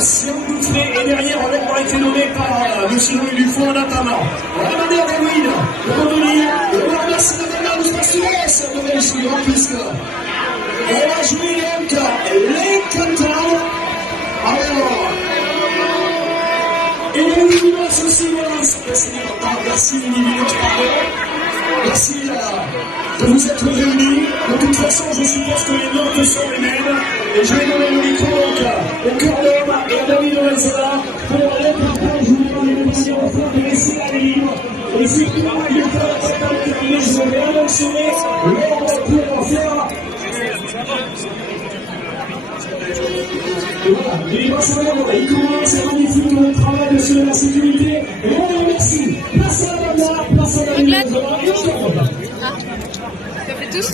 si on vous fait, et derrière, on a été nommé par le Chinois du Fond notamment. Ramadan Dawid, le Rondoni, le Marmas, le Spassules, le Rondoni, en plus. On va jouer donc les cantons. Alors, et l'élimination aussi, voilà, ça va signer en part. Merci, l'élimination, merci de vous être réunis. De toute façon, je suppose que les notes sont les mêmes. Et je vais donner le micro donc au cœur d'homme et à David Lorenzola pour les partages de l'émission afin de laisser la libre. Et si tout le monde est à la table terminée, je vais annoncer l'ordre pour faire. Voilà, il commence à magnifique le travail de la sécurité. Et on vous remercie. Place à la banda, place à David Lorenzola et je t'en Ça fait tous.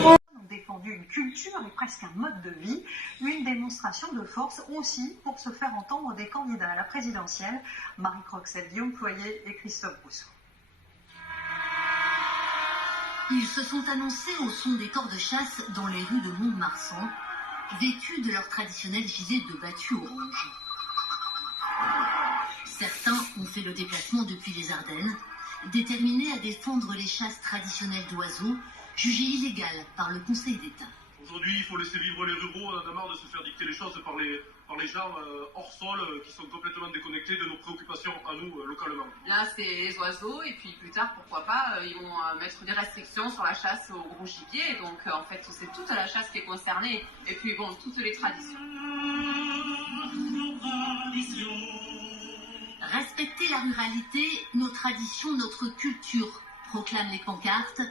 Ont défendu une culture et presque un mode de vie, une démonstration de force aussi pour se faire entendre des candidats à la présidentielle, Marie-Croxel, Guillaume Poirier et Christophe Rousseau. Ils se sont annoncés au son des corps de chasse dans les rues de Mont-de-Marsan, vêtus de leur traditionnel gilet de battu orange. Certains ont fait le déplacement depuis les Ardennes, déterminés à défendre les chasses traditionnelles d'oiseaux, jugées illégales par le Conseil d'État. Aujourd'hui, il faut laisser vivre les ruraux, on en a marre de se faire dicter les choses par les gens hors sol qui sont complètement déconnectés de nos préoccupations à nous, localement. Là, c'est les oiseaux, et puis plus tard, pourquoi pas, ils vont mettre des restrictions sur la chasse au gros gibier. Donc, en fait, c'est toute la chasse qui est concernée, et puis bon, toutes les traditions. Respecter la ruralité, nos traditions, notre culture, proclament les pancartes,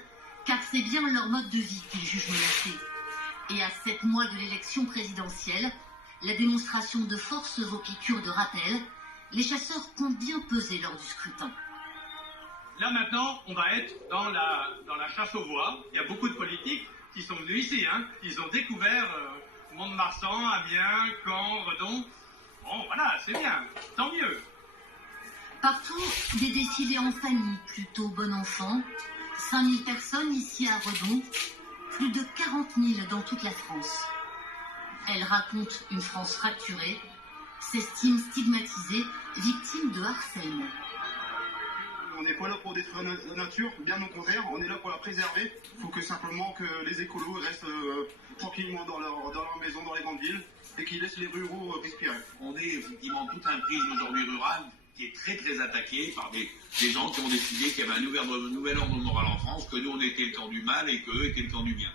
car c'est bien leur mode de vie qu'ils jugent menacé. Et à 7 mois de l'élection présidentielle, la démonstration de force vaut piqûre de rappel. Les chasseurs comptent bien peser lors du scrutin. Là maintenant, on va être dans la chasse aux voix. Il y a beaucoup de politiques qui sont venus ici. Ils ont découvert Mont-de-Marsan, Amiens, Caen, Redon. Bon, voilà, c'est bien, tant mieux. Partout, des défilés en famille, plutôt bon enfant. 5000 personnes ici à Redon, plus de 40 000 dans toute la France. Elle raconte une France fracturée, s'estime stigmatisée, victime de harcèlement. On n'est pas là pour détruire la nature, bien au contraire, on est là pour la préserver. Il faut que simplement que les écolos restent tranquillement dans leur maison, dans les grandes villes, et qu'ils laissent les ruraux respirer. On est effectivement tout un prisme aujourd'hui rural qui est très très attaqué par des gens qui ont décidé qu'il y avait un nouvel ordre moral en France, que nous on était le camp du mal et qu'eux étaient le camp du bien.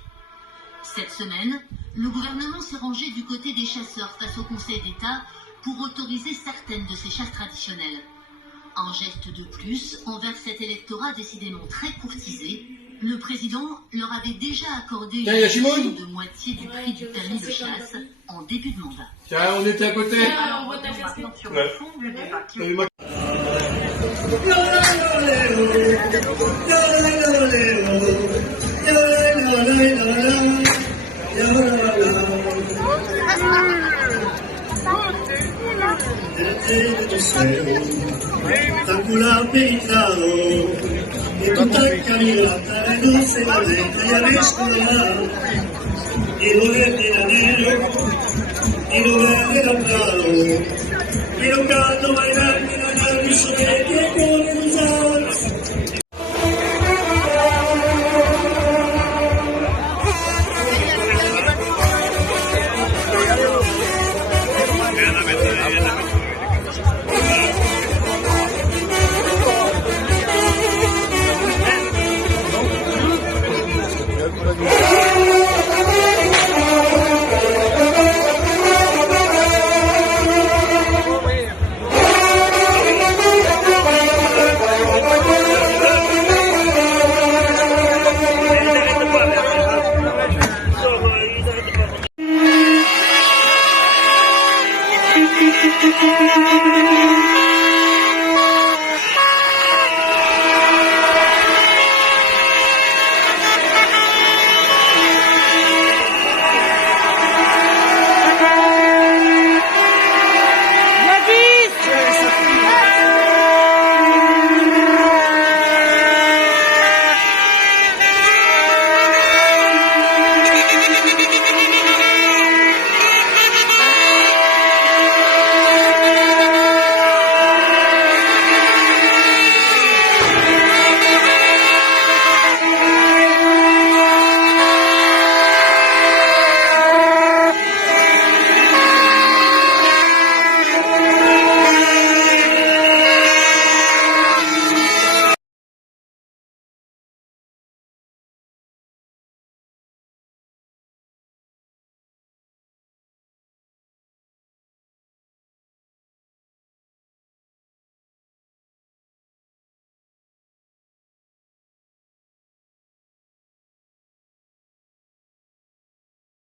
Cette semaine, le gouvernement s'est rangé du côté des chasseurs face au Conseil d'État pour autoriser certaines de ces chasses traditionnelles. Un geste de plus envers cet électorat décidément très courtisé. Le président leur avait déjà accordé une réduction de moitié du prix du permis de chasse en début de mandat. Tiens, on était à côté. On vote maintenant sur le fond du débat. Tancula peritado e tutta camminata e non se la vede e adesso e dovete da nero e dovete da prado e non canto mai neanche non ha visto che come usare